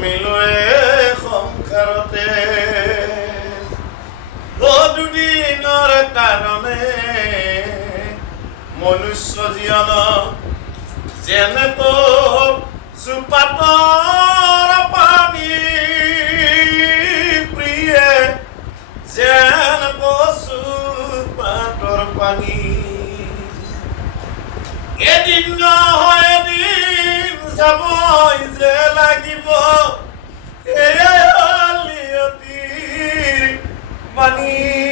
জমিলোৱে সংসাৰতে দুদিনৰ কাৰণে মনুষ্য জীৱন যেনেকৈ চুপাতৰ পানী প্ৰিয়ে যেন চুপাতৰ পানী এদিন নহয় এদিন যাবই যে লাগিব এয়া লিয়তিৰ পানী